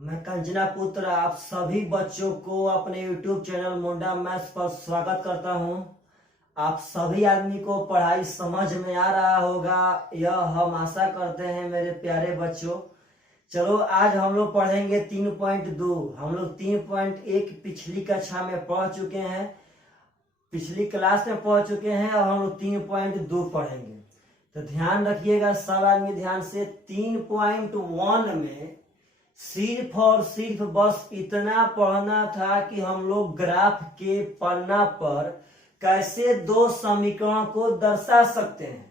मैं कंचना पुत्र आप सभी बच्चों को अपने YouTube चैनल मुंडा मैथ्स पर स्वागत करता हूं। आप सभी आदमी को पढ़ाई समझ में आ रहा होगा, यह हम आशा करते हैं मेरे प्यारे बच्चों। चलो आज हम लोग पढ़ेंगे 3.2। हम लोग 3.1 पिछली कक्षा में पढ़ चुके हैं, पिछली क्लास में पढ़ चुके हैं और हम लोग 3.2 पढ़ेंगे। तो ध्यान रखिएगा सब आदमी ध्यान से। 3.1 में सिर्फ और सिर्फ बस इतना पढ़ना था कि हम लोग ग्राफ के पन्ना पर कैसे दो समीकरण को दर्शा सकते हैं।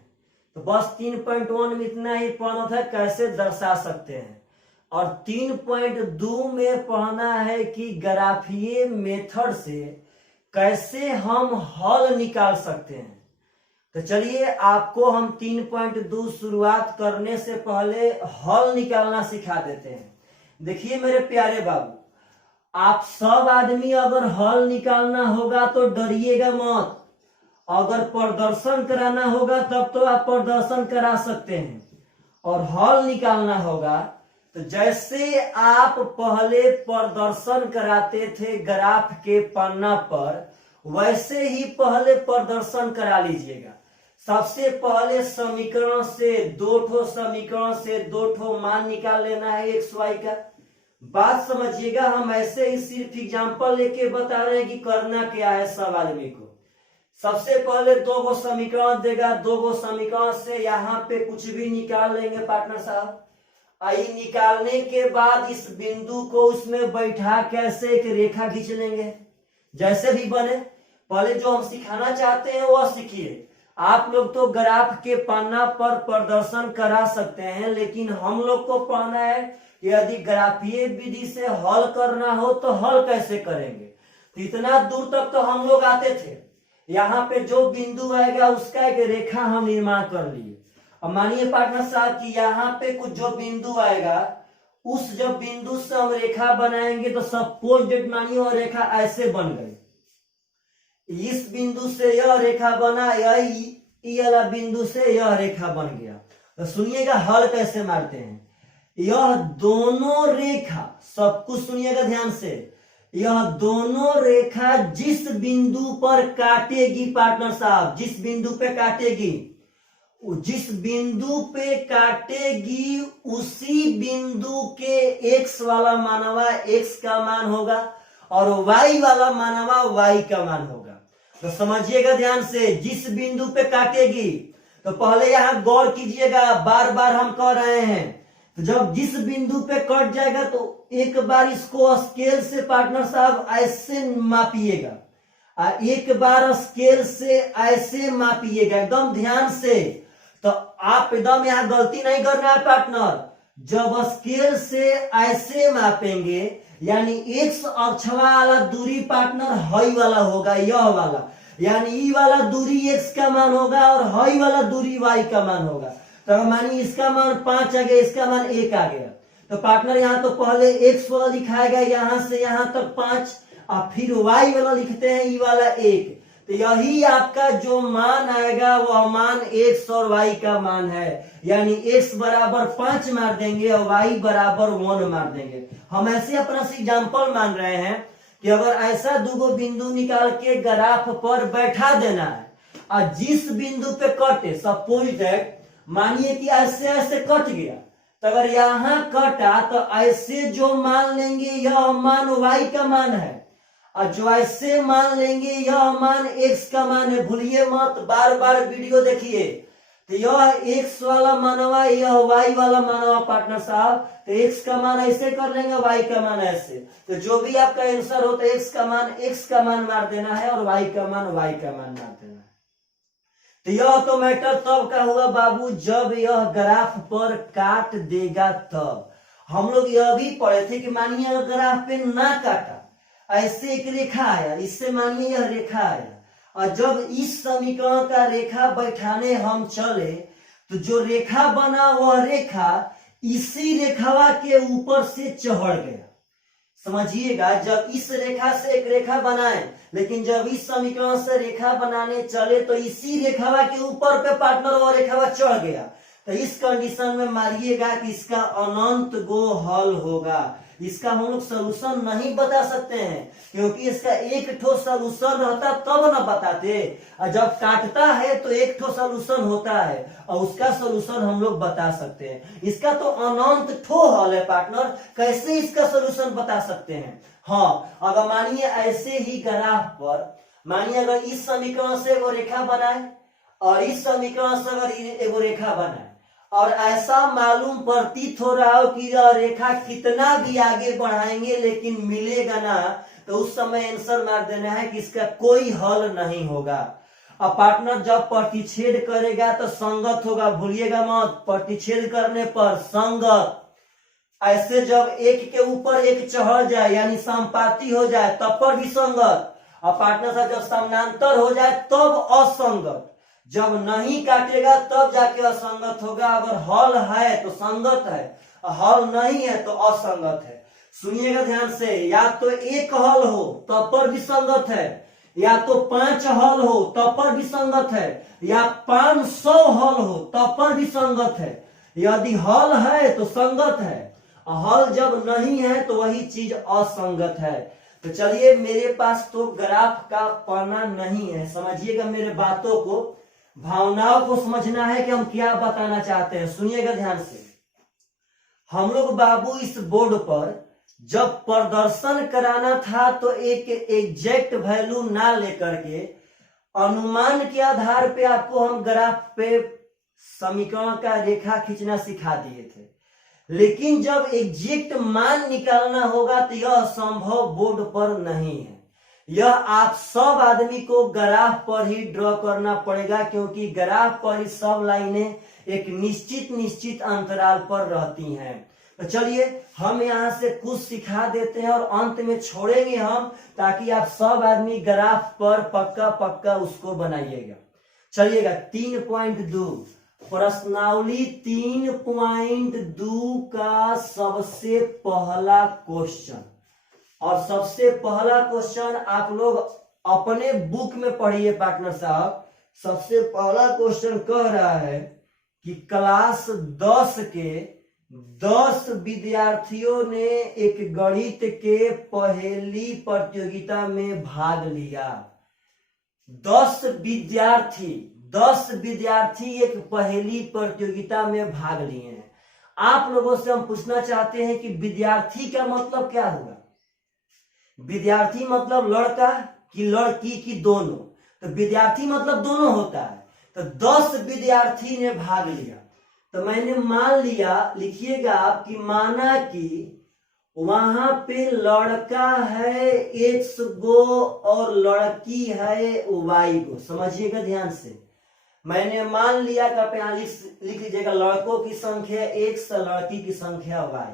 तो बस 3.1 में इतना ही पढ़ना था कैसे दर्शा सकते हैं, और 3.2 में पढ़ना है कि ग्राफीय मेथड से कैसे हम हल निकाल सकते हैं। तो चलिए आपको हम 3.2 शुरुआत करने से पहले हल निकालना सिखा देते हैं। देखिए मेरे प्यारे बाबू, आप सब आदमी अगर हल निकालना होगा तो डरिएगा मत। अगर प्रदर्शन कराना होगा तब तो आप प्रदर्शन करा सकते हैं, और हल निकालना होगा तो जैसे आप पहले प्रदर्शन कराते थे ग्राफ के पन्ना पर, वैसे ही पहले प्रदर्शन करा लीजिएगा। सबसे पहले समीकरण से दो ठो मान निकाल लेना है एक्स वाई का। बात समझिएगा, हम ऐसे ही सिर्फ एग्जांपल लेके बता रहे हैं कि करना क्या है सब आदमी को। सबसे पहले दो गो समीकरण देगा, दो गो समीकरण से यहाँ पे कुछ भी निकाल लेंगे पार्टनर साहब। आई निकालने के बाद इस बिंदु को उसमें बैठा कैसे एक रेखा खींच लेंगे, जैसे भी बने। पहले जो हम सिखाना चाहते हैं वह सीखिए। आप लोग तो ग्राफ के पन्ना पर प्रदर्शन करा सकते हैं, लेकिन हम लोग को पढ़ना है कि यदि ग्राफीय विधि से हल करना हो तो हल कैसे करेंगे। तो इतना दूर तक तो हम लोग आते थे। यहाँ पे जो बिंदु आएगा उसका एक रेखा हम निर्माण कर लिए। अब मानिए पार्टनर साहब कि यहाँ पे कुछ जो बिंदु आएगा, उस जब बिंदु से हम रेखा बनाएंगे तो सपोज डेट मानिए और रेखा ऐसे बन गई। इस बिंदु से यह रेखा बना, यह वाला बिंदु से यह रेखा बन गया। तो सुनिएगा हल कैसे मारते हैं। यह दोनों रेखा, सब कुछ सुनिएगा ध्यान से, यह दोनों रेखा जिस बिंदु पर काटेगी पार्टनर साहब, जिस बिंदु पे काटेगी, जिस बिंदु पे काटेगी उसी बिंदु के एक्स वाला मानवा एक्स का मान होगा और वाई वाला मानवा वाई का मान होगा। तो समझिएगा ध्यान से, जिस बिंदु पे काटेगी, तो पहले यहां गौर कीजिएगा, बार बार हम कह रहे हैं। तो जब जिस बिंदु पे कट जाएगा तो एक बार इसको स्केल से पार्टनर साहब ऐसे मापिएगा, एक बार स्केल से ऐसे मापिएगा, एकदम ध्यान से। तो आप एकदम यहाँ गलती नहीं करना है पार्टनर। जब स्केल से ऐसे मापेंगे यानी एक्स अक्ष वाला दूरी पार्टनर हाई वाला होगा, यह वाला, यानी ई वाला दूरी एक्स का मान होगा और हाई वाला दूरी वाई का मान होगा। तो मानिए इसका मान 5 आ गया, इसका मान 1 आ गया। तो पार्टनर यहाँ तो पहले एक्स वाला लिखाएगा यहां से यहां तक 5, और फिर वाई वाला लिखते हैं ई वाला 1। तो यही आपका जो मान आएगा वह मान एक्स और वाई का मान है, यानी एक्स बराबर 5 मार देंगे और वाई बराबर 1 मार देंगे। हम ऐसे अपना एग्जाम्पल मान रहे हैं कि अगर ऐसा दो बिंदु निकाल के ग्राफ पर बैठा देना है और जिस बिंदु पे कटे, सपोज दैट मानिए कि ऐसे ऐसे कट गया, तो अगर यहां कटा तो ऐसे जो मान लेंगे यह मान वाई का मान है, और जो ऐसे मान लेंगे यह मान एक्स का मान है। भूलिए मत, बार बार वीडियो देखिए। तो यह एक्स वाला मानवा, यह वाई वाला मानवा पार्टनर साहब। तो एक्स का मान ऐसे कर लेंगे, वाई का मान ऐसे। तो जो भी आपका आंसर हो तो एक्स का मान एक्स का मान मार देना है और वाई का मान वाई का मान मार देना है। तो यह तो मैटर तब का हुआ बाबू जब यह ग्राफ पर काट देगा। तब हम लोग यह भी पढ़े थे कि मानिए ग्राफ पे ना काटा, ऐसे एक रेखा आया, इससे मानिए यह रेखा आया, और जब इस समीकरण का रेखा बैठाने हम चले तो जो रेखा बना वह रेखा इसी रेखावा के ऊपर से चढ़ गया। समझिएगा, जब इस रेखा से एक रेखा बनाए, लेकिन जब इस समीकरण से रेखा बनाने चले तो इसी रेखावा के ऊपर पे पार्टनर वह रेखावा चढ़ गया। तो इस कंडीशन में मानिएगा कि इसका अनंत गो हल होगा। इसका हम लोग सोल्यूशन नहीं बता सकते हैं, क्योंकि इसका एक ठो सोल्यूशन रहता तब न बताते, और जब काटता है तो एक ठो सोल्यूशन होता है और उसका सोल्यूशन हम लोग बता सकते हैं। इसका तो अनंत ठो हल है पार्टनर, कैसे इसका सोल्यूशन बता सकते हैं। हाँ, अगर मानिए ऐसे ही ग्राफ पर, मानिए अगर इस समीकरण से एगो रेखा बनाए और इस समीकरण से अगर एगो रेखा बनाए, और ऐसा मालूम प्रतीत हो रहा हो कि यह रेखा कितना भी आगे बढ़ाएंगे लेकिन मिलेगा ना, तो उस समय आंसर मार देना है कि इसका कोई हल नहीं होगा। अब पार्टनर जब प्रतिच्छेद करेगा तो संगत होगा, भूलिएगा मत, प्रतिच्छेद करने पर संगत। ऐसे जब एक के ऊपर एक चढ़ जाए यानी समानुपाती हो जाए तब पर भी संगत, और पार्टनर साहब जब समानांतर हो जाए तब असंगत, जब नहीं काटेगा तब जाके असंगत होगा। अगर हल है तो संगत है, हल नहीं है तो असंगत है। सुनिएगा ध्यान से, या तो एक हल हो तब पर भी संगत है, या तो 5 हल हो तब पर भी संगत है, या 500 हल हो तब पर भी संगत है। यदि हल है तो संगत है, हल जब नहीं है तो वही चीज असंगत है। तो चलिए, मेरे पास तो ग्राफ का पन्ना नहीं है, समझिएगा मेरे बातों को, भावनाओं को समझना है कि हम क्या बताना चाहते हैं। सुनिएगा ध्यान से, हम लोग बाबू इस बोर्ड पर जब प्रदर्शन कराना था तो एक एग्जैक्ट वैल्यू ना लेकर के अनुमान के आधार पे आपको हम ग्राफ पे समीकरण का रेखा खींचना सिखा दिए थे, लेकिन जब एग्जैक्ट मान निकालना होगा तो यह संभव बोर्ड पर नहीं है। यह आप सब आदमी को ग्राफ पर ही ड्रॉ करना पड़ेगा, क्योंकि ग्राफ पर ही सब लाइनें एक निश्चित अंतराल पर रहती हैं। तो चलिए, हम यहाँ से कुछ सिखा देते हैं और अंत में छोड़ेंगे हम, ताकि आप सब आदमी ग्राफ पर पक्का उसको बनाइएगा। चलिएगा, 3.2 प्रश्नावली 3.2 का सबसे पहला क्वेश्चन। और सबसे पहला क्वेश्चन आप लोग अपने बुक में पढ़िए पार्टनर साहब। सबसे पहला क्वेश्चन कह रहा है कि क्लास 10 के 10 विद्यार्थियों ने एक गणित के पहेली प्रतियोगिता में भाग लिया। 10 विद्यार्थी एक पहेली प्रतियोगिता में भाग लिए हैं। आप लोगों से हम पूछना चाहते हैं कि विद्यार्थी का मतलब क्या होगा। विद्यार्थी मतलब लड़का कि लड़की की दोनों, तो विद्यार्थी मतलब दोनों होता है। तो 10 विद्यार्थी ने भाग लिया, तो मैंने मान लिया, लिखिएगा आप कि माना कि वहां पे लड़का है x गो और लड़की है y गो। समझिएगा ध्यान से, मैंने मान लिया कि आप यहाँ लिख लीजिएगा लड़कों की संख्या x, लड़की की संख्या y।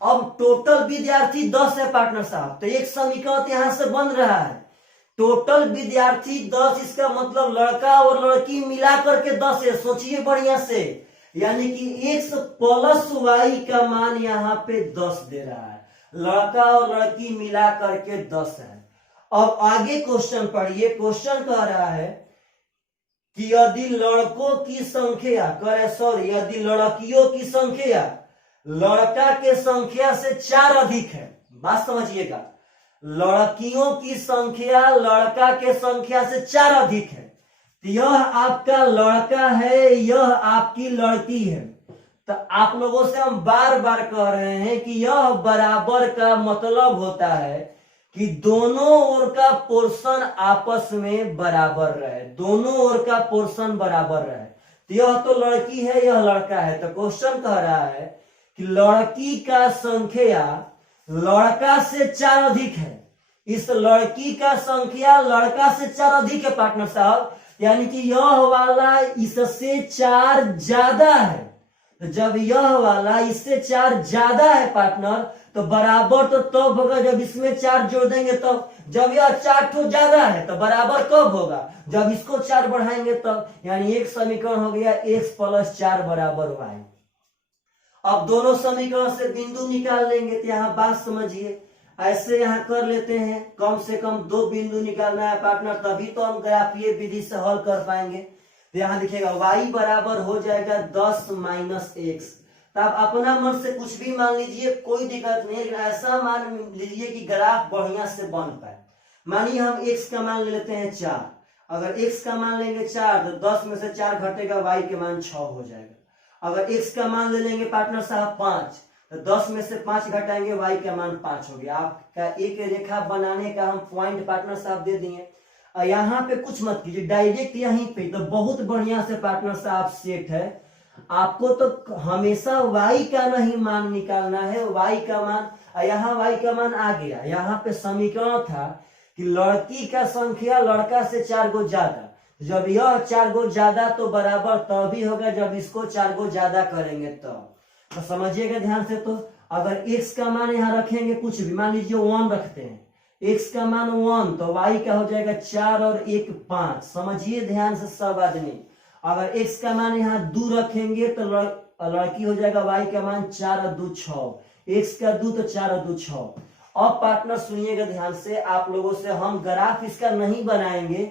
अब टोटल विद्यार्थी 10 है पार्टनर साहब, तो एक समीकरण यहां से बन रहा है। टोटल विद्यार्थी 10, इसका मतलब लड़का और लड़की मिला करके 10 है। सोचिए बढ़िया से, यानी कि x प्लस y का मान यहाँ पे 10 दे रहा है, लड़का और लड़की मिला करके 10 है। अब आगे क्वेश्चन पढ़िए। क्वेश्चन कह रहा है कि यदि लड़कों की संख्या यदि लड़कियों की संख्या लड़का के संख्या से 4 अधिक है, बात समझिएगा, लड़कियों की संख्या लड़का के संख्या से 4 अधिक है, तो यह आपका लड़का है, यह आपकी लड़की है। तो आप लोगों से हम बार बार कह रहे हैं कि यह बराबर का मतलब होता है कि दोनों ओर का पोर्शन आपस में बराबर रहे, दोनों ओर का पोर्शन बराबर रहे। तो यह तो लड़की है, यह लड़का है। तो क्वेश्चन कह रहा है कि लड़की का संख्या लड़का से 4 अधिक है, इस लड़की का संख्या लड़का से 4 अधिक है पार्टनर साहब, यानी कि यह वाला इससे 4 ज्यादा है। तो जब यह वाला इससे 4 ज्यादा है पार्टनर, तो बराबर तो तब होगा जब इसमें 4 जोड़ देंगे तब। जब यह 4 ठो ज्यादा है तो बराबर कब होगा, जब इसको 4 बढ़ाएंगे तब। यानी एक समीकरण हो गया x + 4 = y। अब दोनों समीकरण से बिंदु निकाल लेंगे, तो यहाँ बात समझिए, ऐसे यहाँ कर लेते हैं, कम से कम 2 बिंदु निकालना है पार्टनर, तभी तो हम ग्राफीय विधि से हल कर पाएंगे। तो यहाँ दिखेगा y बराबर हो जाएगा 10 माइनस एक्स। तो आप अपना मन से कुछ भी मान लीजिए, कोई दिक्कत नहीं, लेकिन ऐसा मान लीजिए कि ग्राफ बढ़िया से बन पाए। मानिए हम x का मान ले लेते हैं 4, अगर x का मान लेंगे 4 तो 10 में से 4 घटेगा, y के मान 6 हो जाएगा। अगर x का मान ले लेंगे पार्टनर साहब 5, तो 10 में से 5 घटाएंगे, y का मान 5 हो गया। आपका एक रेखा बनाने का हम पॉइंट पार्टनर साहब दे दिए। और यहाँ पे कुछ मत कीजिए, डायरेक्ट यहीं पे तो बहुत बढ़िया से पार्टनर साहब सेट है। आपको तो हमेशा y का नहीं मान निकालना है, y का मान, यहाँ y का मान आ गया। यहाँ पे समीकरण था कि लड़की का संख्या लड़का से 4 गो ज्यादा, जब यह 4 गो ज्यादा तो बराबर तभी होगा जब इसको 4 गो ज्यादा करेंगे तो समझिएगा ध्यान से। तो अगर x का मान यहाँ रखेंगे, कुछ भी मान लीजिए 1 रखते हैं, x का मान 1 तो y का हो जाएगा 4 और 1 5। समझिए ध्यान से सब आदमी। अगर x का मान यहाँ 2 रखेंगे तो लड़की हो जाएगा, y का मान 4 और 2 6, x का 2 तो 4 और 2 6। अब पार्टनर सुनिएगा ध्यान से, आप लोगों से हम ग्राफ इसका नहीं बनाएंगे,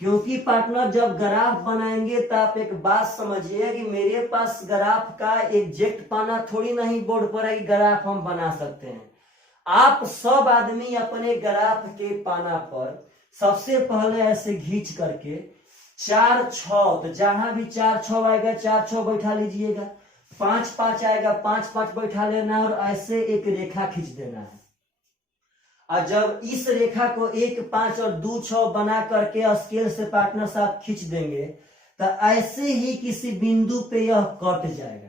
क्योंकि पार्टनर जब ग्राफ बनाएंगे तो आप एक बात समझिए कि मेरे पास ग्राफ का एग्जैक्ट पाना थोड़ी नहीं बोर्ड पर है कि ग्राफ हम बना सकते हैं। आप सब आदमी अपने ग्राफ के पाना पर सबसे पहले ऐसे खींच करके 4 6, तो जहां भी 4 6 आएगा 4 6 बैठा लीजिएगा, 5 5 आएगा 5 5 बैठा लेना है, और ऐसे एक रेखा खींच देना है। और जब इस रेखा को 1 5 और 2 6 बना करके स्केल से पार्टनर साहब खींच देंगे तो ऐसे ही किसी बिंदु पे यह कट जाएगा।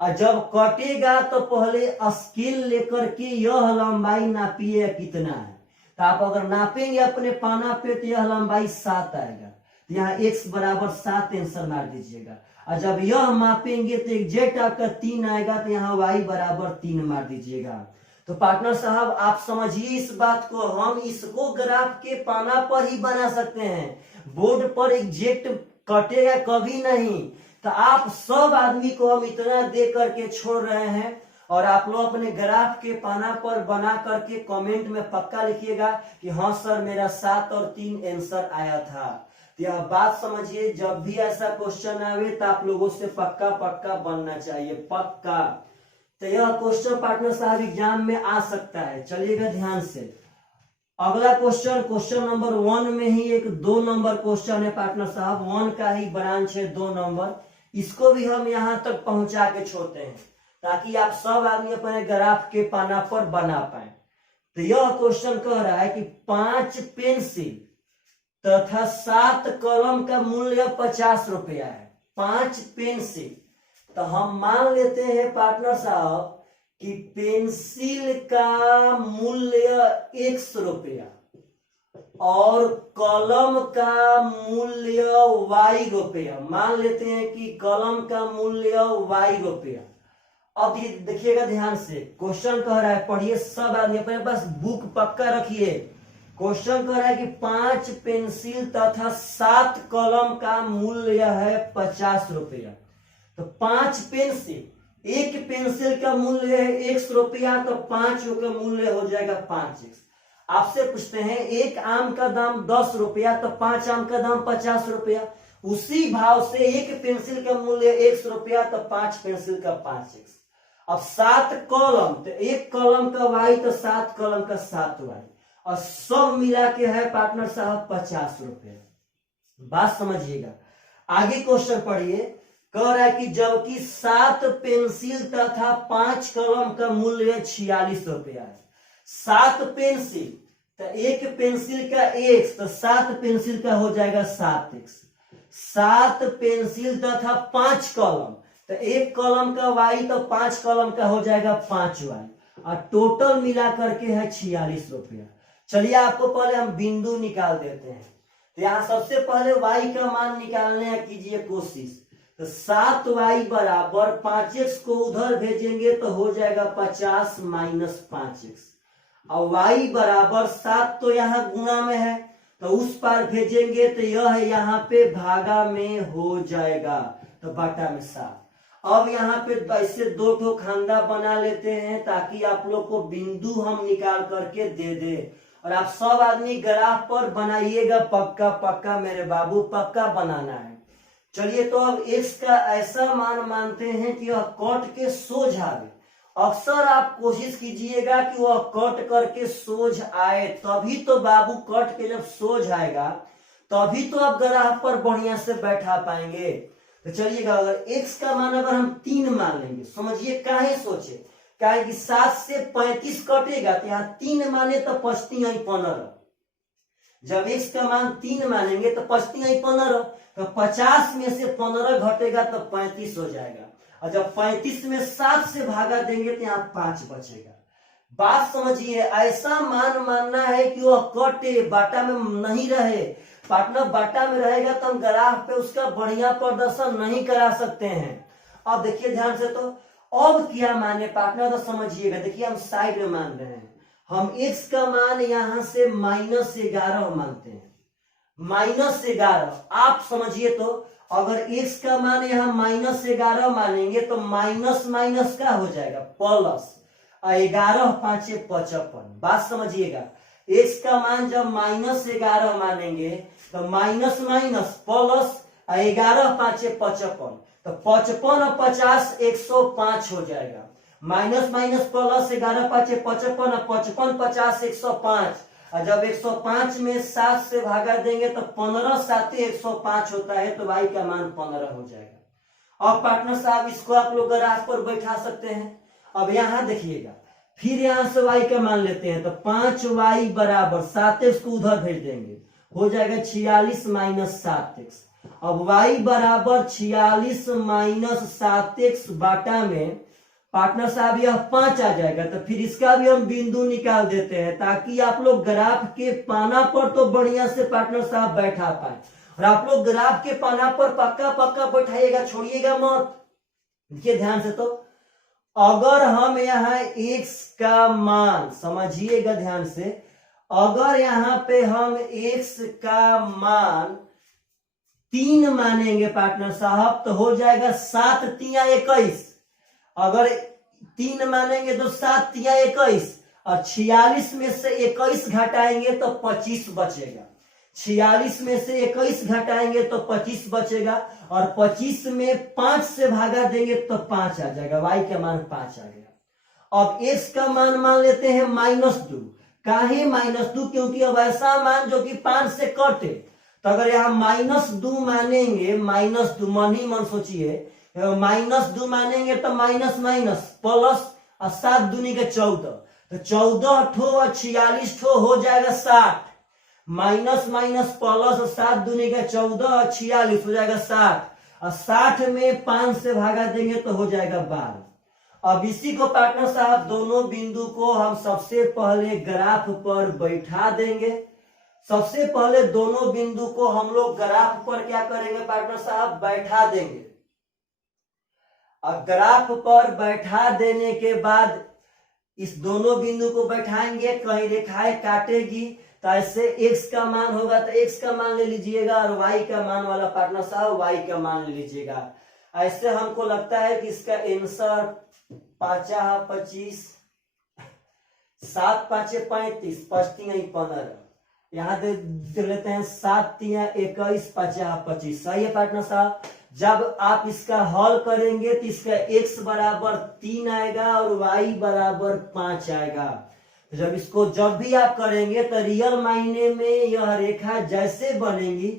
और जब कटेगा तो पहले स्केल लेकर के यह लंबाई नापिए कितना है। तो आप अगर नापेंगे अपने पाना पे तो यह लंबाई 7 आएगा, तो यहाँ x बराबर 7 आंसर मार दीजिएगा। और जब यह मापेंगे तो एग्जैक्ट आपका 3 आएगा, तो यहाँ y बराबर 3 मार दीजिएगा। तो पार्टनर साहब आप समझिए इस बात को, हम इसको ग्राफ के पाना पर ही बना सकते हैं, बोर्ड पर एग्जैक्ट कटेगा कभी नहीं। तो आप सब आदमी को हम इतना दे करके छोड़ रहे हैं, और आप लोग अपने ग्राफ के पाना पर बना करके कमेंट में पक्का लिखिएगा कि हाँ सर मेरा 7 और 3 आंसर आया था। तो यह बात समझिए, जब भी ऐसा क्वेश्चन आवे तो आप लोगों से पक्का पक्का बनना चाहिए, पक्का। तो यह क्वेश्चन पार्टनर साहब एग्जाम में आ सकता है, चलिएगा ध्यान से। अगला क्वेश्चन नंबर 1 में ही एक 2 नंबर क्वेश्चन है पार्टनर साहब, 1 का ही ब्रांच है 2 नंबर, इसको भी हम यहां तक पहुंचा के छोड़ते हैं ताकि आप सब आदमी अपने ग्राफ के पाना पर बना पाए। तो यह क्वेश्चन कह रहा है कि 5 पेंसिल तथा 7 कलम का मूल्य 50 रुपया है। 5 पेंसिल, तो हम मान लेते हैं पार्टनर साहब कि पेंसिल का मूल्य 100 रुपया और कलम का मूल्य y रुपया। मान लेते हैं कि कलम का मूल्य y रुपया। अब ये देखिएगा ध्यान से, क्वेश्चन कह रहा है, पढ़िए सब आदमी अपने पास बुक पक्का रखिए। क्वेश्चन कह रहा है कि 5 पेंसिल तथा 7 कलम का मूल्य है 50 रुपया। तो 5 पेंसिल, एक पेंसिल का मूल्य है 100 रुपया, तो 5 का मूल्य हो जाएगा 5x। आपसे पूछते हैं एक आम का दाम 10 रुपया, तो 5 आम का दाम 50 रुपया। उसी भाव से एक पेंसिल का मूल्य 100 रुपया, तो 5 पेंसिल का 5x। अब 7 कलम, तो एक कलम का y तो 7 कलम का 7y, और सब मिला के है पार्टनर साहब 50 रुपये। बात समझिएगा, आगे क्वेश्चन पढ़िए। कह रहा है कि जबकि 7 पेंसिल तथा 5 कलम का मूल्य 46 रुपया है। 7 पेंसिल, तो एक पेंसिल का x, तो 7 पेंसिल का हो जाएगा 7x। 7 पेंसिल तथा 5 कलम, तो एक कलम का y, तो 5 कलम का हो जाएगा 5y, और टोटल मिला करके है 46 रुपया। चलिए आपको पहले हम बिंदु निकाल देते हैं। तो यहाँ सबसे पहले y का मान निकालने कीजिए कोशिश। तो 7y बराबर 5x को उधर भेजेंगे तो हो जाएगा 50 माइनस 5x, और y बराबर 7 तो यहाँ गुणा में है तो उस पार भेजेंगे तो यह है यहाँ पे भागा में हो जाएगा, तो बटा में 7। अब यहाँ पे ऐसे 2 ठो खांदा बना लेते हैं ताकि आप लोग को बिंदु हम निकाल करके दे दे, और आप सब आदमी ग्राफ पर बनाइएगा, पक्का पक्का मेरे बाबू पक्का बनाना है। चलिए तो अब x का ऐसा मान मानते हैं कि यह कट के सोझ आवे। अक्सर आप कोशिश कीजिएगा कि वह कट करके सोझ आए, तभी तो बाबू कट के जब सोझ आएगा तभी तो आप ग्राफ पर बढ़िया से बैठा पाएंगे। तो चलिएगा, अगर x का मान अगर हम 3 मान लेंगे, समझिए काहे सोचे, काहे कि 7 से 35 कटेगा तो यहाँ 3 माने तो 15। जब x का मान 3 मानेंगे तो 15, तो 50 में से 15 घटेगा तो 35 हो जाएगा, और जब 35 में 7 से भागा देंगे तो यहाँ 5 बचेगा। बात समझिए, ऐसा मान मानना है कि वह कटे, बाटा में नहीं रहे। पार्टनर बाटा में रहेगा तो हम ग्राफ पे उसका बढ़िया प्रदर्शन नहीं करा सकते हैं। अब देखिए ध्यान से, तो अब क्या माने पार्टनर, तो समझिएगा। देखिए हम साइड में मान रहे हैं, हम x का मान यहां से -11 मानते हैं, -11। आप समझिए, तो अगर x का मान यहाँ -11 मानेंगे तो माइनस माइनस का हो जाएगा प्लस, 11 5 55। बात समझिएगा, x का मान जब -11 मानेंगे तो माइनस माइनस प्लस, 11 5 55, तो 55 और 50 105 हो जाएगा। माइनस माइनस प्लस, 11 5 55, 55 50 105, और जब 105 में 7 से भागा देंगे तो 15 7 105 होता है, तो y का मान 15 हो जाएगा। अब पार्टनर साहब इसको आप लोग ग्राफ पर बैठा सकते हैं। अब यहां देखिएगा, फिर यहां से y का मान लेते हैं, तो 5y बराबर 7x को उधर भेज देंगे, हो जाएगा 46 माइनस 7x। अब y बराबर 46 माइनस 7x बाटा में पार्टनर साहब यह 5 आ जाएगा। तो फिर इसका भी हम बिंदु निकाल देते हैं, ताकि आप लोग ग्राफ के पाना पर तो बढ़िया से पार्टनर साहब बैठा पाए। और आप लोग ग्राफ के पाना पर पक्का पक्का बैठाइएगा, छोड़िएगा मत। देखिए ध्यान से, तो अगर हम यहाँ x का मान, समझिएगा ध्यान से, अगर यहाँ पे हम x का मान 3 मानेंगे पार्टनर साहब, तो हो जाएगा 7 3 21। अगर 3 मानेंगे तो 7 3 21, और 46 में से 21 घटाएंगे तो 25 बचेगा। 46 में से 21 घटाएंगे तो 25 बचेगा, और 25 में 5 से भागा देंगे तो 5 आ जाएगा, y का मान 5 आ गया। अब x का मान लेते हैं -2। काहे -2? क्योंकि अब ऐसा मान जो कि 5 से कटे, तो अगर यहाँ -2 मानेंगे, -2 मन ही मन सोचिए, -2 मानेंगे तो माइनस माइनस प्लस, और 7 दूनी के 14, तो 14 ठो और 46 ठो हो जाएगा 60। माइनस माइनस प्लस, 7 दूनी के 14 और 46 हो जाएगा 60, और 60 में 5 से भागा देंगे तो हो जाएगा 12। अब इसी को पार्टनर साहब दोनों बिंदु को हम सबसे पहले ग्राफ पर बैठा देंगे। सबसे पहले दोनों बिंदु को हम लोग ग्राफ पर क्या करेंगे पार्टनर साहब, बैठा देंगे। और ग्राफ पर बैठा देने के बाद इस दोनों बिंदु को बैठाएंगे, कहीं रेखाएं काटेगी, तो ऐसे x का मान होगा तो x का मान ले लीजिएगा, और y का मान वाला पार्टनर साहब y का मान ले लीजिएगा। ऐसे हमको लगता है कि इसका आंसर 5 25, 7 5 35, 5 3 15, यहाँ दे लेते हैं 7 3 21, 5 25। सही है पार्टनर साहब। जब आप इसका हल करेंगे तो इसका x बराबर 3 आएगा और y बराबर 5 आएगा। जब इसको जब भी आप करेंगे तो रियल मायने में यह रेखा जैसे बनेगी,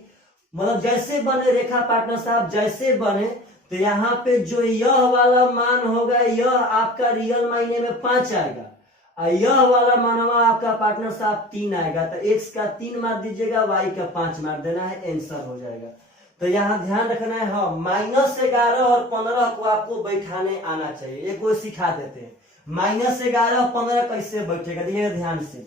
मतलब जैसे बने रेखा पार्टनर साहब, जैसे बने, तो यहाँ पे जो यह वाला मान होगा यह आपका रियल मायने में 5 आएगा, और यह वाला मानवा आपका पार्टनर साहब 3 आएगा। तो x का 3 मार दीजिएगा, y का 5 मार देना है, आंसर हो जाएगा। तो यहाँ ध्यान रखना है, हाँ -11 और 15 को आपको बैठाने आना चाहिए। ये कोई सिखा देते हैं, -11 और 15 कैसे बैठेगा, देखिए ध्यान से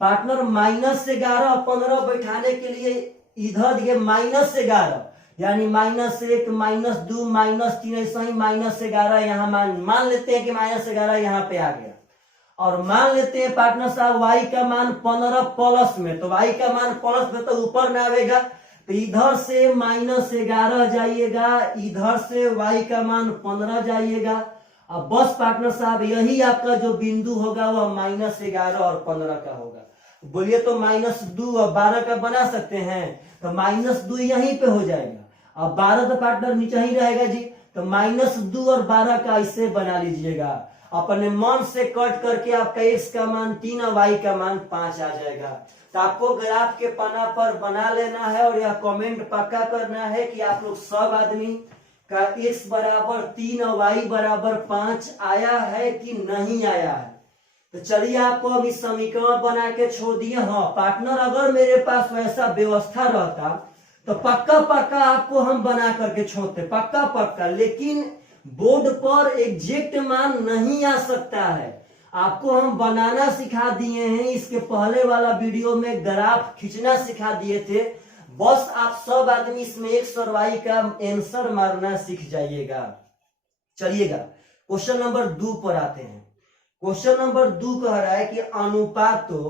पार्टनर। -11 और 15 बैठाने के लिए इधर देखिए -11 यानी -1 -2 -3, ऐसा ही -11 यहाँ मान लेते हैं कि -11 यहाँ पे आ गया, और मान लेते हैं पार्टनर साहब y का मान 15 प्लस में, तो y का मान प्लस में तो ऊपर में आवेगा, तो इधर से -11 जाइएगा, इधर से y का मान 15 जाइएगा। अब बस पार्टनर साहब यही आपका जो बिंदु होगा वह -11 और 15 का होगा। बोलिए तो -2 और 12 का बना सकते हैं, तो -2 यहीं पे हो जाएगा, अब 12 तो पार्टनर नीचे ही रहेगा जी, तो -2 और 12 का इसे बना लीजिएगा। अपने मन से कट करके आपका x का मान 3 और y का मान 5 आ जाएगा। तो आपको ग्राफ के पन्ना पर बना लेना है और यह कमेंट पक्का करना है कि आप लोग सब आदमी का x बराबर 3 और y बराबर 5 आया है कि नहीं आया है। तो चलिए आपको अभी समीकरण बना के छोड़ दिए। हाँ पार्टनर, अगर मेरे पास वैसा व्यवस्था रहता तो पक्का पक्का आपको हम बना करके छोड़ते, पक्का पक्का। लेकिन बोर्ड पर एग्जैक्ट मान नहीं आ सकता है, आपको हम बनाना सिखा दिए हैं। इसके पहले वाला वीडियो में ग्राफ खींचना सिखा दिए थे। बस आप सब आदमी इसमें x और y का आंसर मारना सीख जाइएगा। चलिएगा क्वेश्चन नंबर 2 पर आते हैं। क्वेश्चन नंबर 2 कह रहा है कि अनुपातो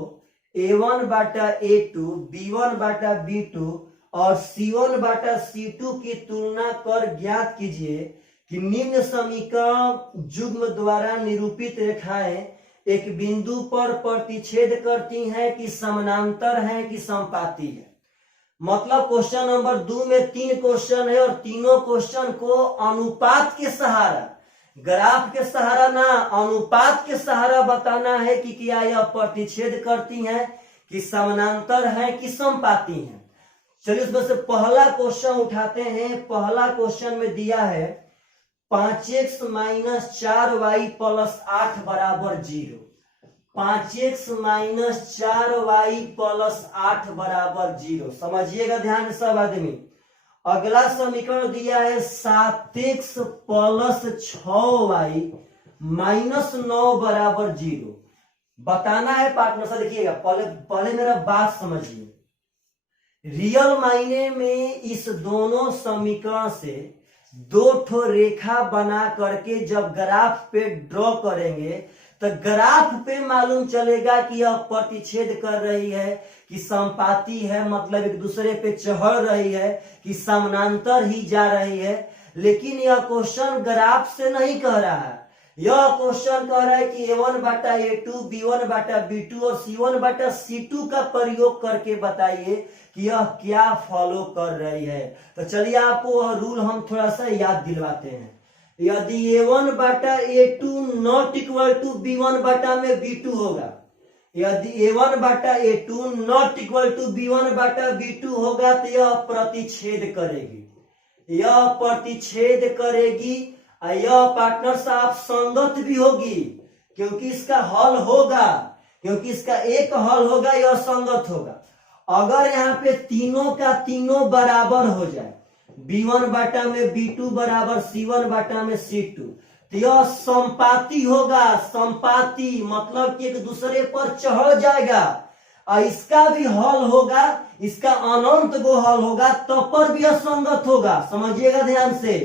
a1 बाटा a2, b1 बाटा b2 और c1 बाटा c2 की तुलना कर ज्ञात कीजिए कि निम्न समीकरण युग्म द्वारा निरूपित रेखाएं एक बिंदु पर प्रतिच्छेद करती हैं कि समानांतर हैं कि समपाती है। मतलब क्वेश्चन नंबर 2 में 3 क्वेश्चन है और तीनों क्वेश्चन को अनुपात के सहारा, ग्राफ के सहारा ना, अनुपात के सहारा बताना है कि क्या यह प्रतिच्छेद करती हैं कि समानांतर हैं कि समपाती हैं। चलिए उसमें से पहला क्वेश्चन उठाते हैं। पहला क्वेश्चन में दिया है 5x - 4y + 8 बराबर 0। 5x - 4y + 8 बराबर 0। समझिएगा ध्यान से सब आदमी। अगला समीकरण दिया है 7x + 6y - 9 बराबर 0। बताना है पार्टनर से। देखिएगा पहले मेरा बात समझिए। रियल मायने में इस दोनों समीकरण से 2 ठो रेखा बना करके जब ग्राफ पे ड्रॉ करेंगे तो ग्राफ पे मालूम चलेगा कि यह प्रतिच्छेद कर रही है कि समपाती है, मतलब एक दूसरे पे चढ़ रही है कि समानांतर ही जा रही है। लेकिन यह क्वेश्चन ग्राफ से नहीं कह रहा है, यह क्वेश्चन कह रहा है कि a1 बाटा a2, b1 बाटा b2 और c1 बाटा c2 का प्रयोग करके बताइए कि यह क्या फॉलो कर रही है। तो चलिए आपको वह रूल हम थोड़ा सा याद दिलवाते हैं। यदि a1 बाटा a2 not equal to b1 बाटा में b2 होगा, यदि a1 बाटा a2 not equal to b1 बाटा b2 होगा तो यह प्रतिच्छेद करेगी, यह प्रतिच्छेद करेगी। यह पार्टनर साहब संगत भी होगी क्योंकि इसका हल होगा, क्योंकि इसका एक हल होगा, यह संगत होगा। अगर यहाँ पे तीनों का तीनों बराबर हो जाए, b1 बाटा में b2 बराबर c1 बाटा में c2, तो यह समपाती होगा। समपाती मतलब कि एक दूसरे पर चढ़ जाएगा। और इसका भी हल होगा, इसका अनंत गो हल होगा, तब पर भी यह संगत होगा। समझिएगा ध्यान से।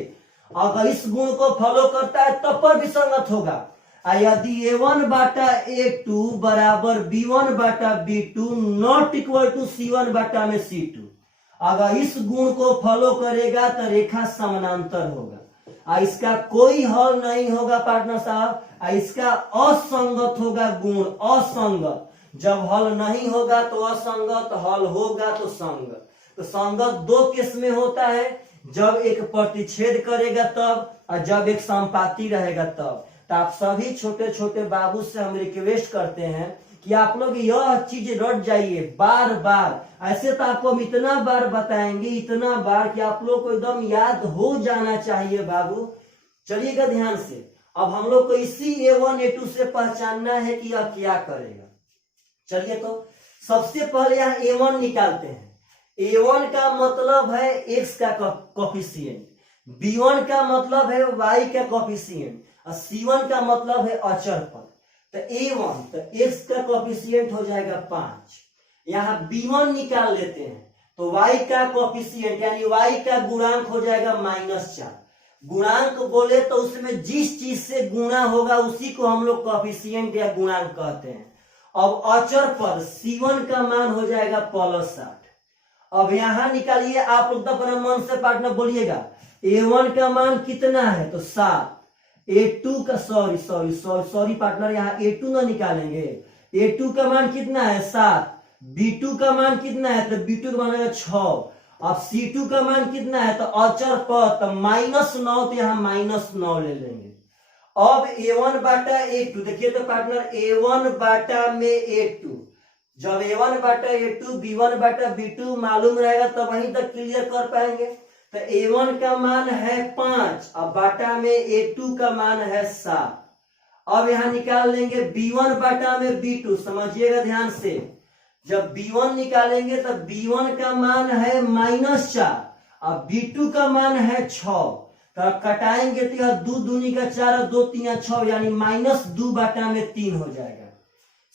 अगर इस गुण को फॉलो करता है तब पर भी संगत होगा। यदि a1 बाटा a2 बराबर b1 बाटा b2 not equal to c1 बाटा में c2, अगर इस गुण को फॉलो करेगा तो रेखा समानांतर होगा। इसका कोई हल नहीं होगा पार्टनर साहब। इसका असंगत होगा गुण, असंगत। जब हल नहीं होगा तो असंगत, हल होगा तो संगत। तो संगत 2 केस में होता है, जब एक प्रतिच्छेद करेगा तब, और जब एक समपाती रहेगा तब। तो आप सभी छोटे छोटे बाबू से हम रिक्वेस्ट करते हैं कि आप लोग यह चीज रट जाइए बार बार। ऐसे तो आपको हम इतना बार बताएंगे, इतना बार कि आप लोग को एकदम याद हो जाना चाहिए बाबू। चलिएगा ध्यान से। अब हम लोग को इसी a1 a2 से पहचानना है कि यह क्या करेगा। चलिए तो सबसे पहले यहाँ a1 निकालते हैं। a1 का मतलब है x का कोफिशिएंट, b1 का मतलब है y का कोफिशिएंट और c1 का मतलब है अचर पद। तो a1 तो x का कोफिशिएंट हो जाएगा 5। यहाँ b1 निकाल लेते हैं तो y का कोफिशिएंट यानी y का गुणांक हो जाएगा -4। गुणांक बोले तो उसमें जिस चीज से गुणा होगा उसी को हम लोग कोफिशिएंट या गुणांक कहते हैं। अब अचर पद c1 का मान हो जाएगा +60। अब यहां निकालिए आप लोग अपने मन से पार्टनर बोलिएगा a1 का मान कितना है तो 7, a2 का सॉरी पार्टनर यहाँ a2 ना निकालेंगे। a2 का मान कितना है 7, b2 का मान कितना है तो b2 का मान है 6 अब C2 का मान कितना है, तो अचर पद, तो -9, तो यहाँ -9 ले लेंगे। अब A1 बाटा A2, देखिए तो पार्टनर A1 बाटा में A2, जब A1 बाटा A2 B1 बाटा B2 मालूम रहेगा तब वहीं तक क्लियर कर पाएंगे। तो A1 का मान है 5, अब बाटा में A2 का मान है 7। अब यहां निकाल लेंगे B1 बाटा में B2, समझिएगा ध्यान से, जब B1 निकालेंगे तो B1 का मान है -4, अब B2 का मान है 6, तो कटाएंगे तो यह 2 दूनी का 4, 2 3 6, यानी -2 बाटा में 3 हो जाएगा।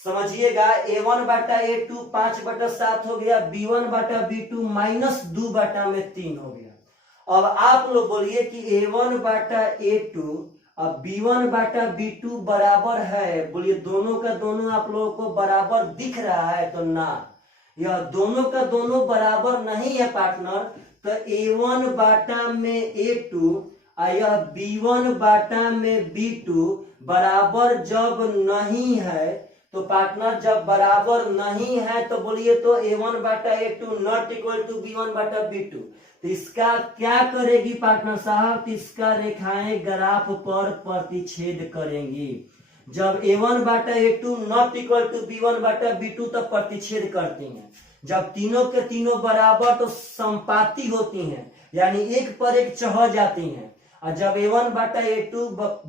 समझिएगा A1 बाटा A2 5/7 हो गया, B1 बाटा B2 -2 बाटा में 3 हो गया। अब आप लोग बोलिए कि A1 बाटा A2 अब B1 बाटा B2 बराबर है, बोलिए दोनों का दोनों आप लोगों को बराबर दिख रहा है, तो ना, यह दोनों का दोनों बराबर नहीं है पार्टनर। तो A1 बाटा में A2 और यह B1 बाटा में B2 बराबर जब नहीं है, तो पार्टनर जब बराबर नहीं है तो बोलिए तो A1 बाटा A2 not equal to B1 बाटा B2। तो इसका क्या करेगी पार्टनर साहब, इसका रेखाएं ग्राफ पर प्रतिच्छेद करेंगी। जब A1 बाटा A2 not equal to B1 बाटा B2 तब प्रतिच्छेद करती हैं। जब तीनों के तीनों बराबर तो संपाती होती हैं, यानी एक पर एक चढ़ जाती हैं। और जब A1 बाटा A2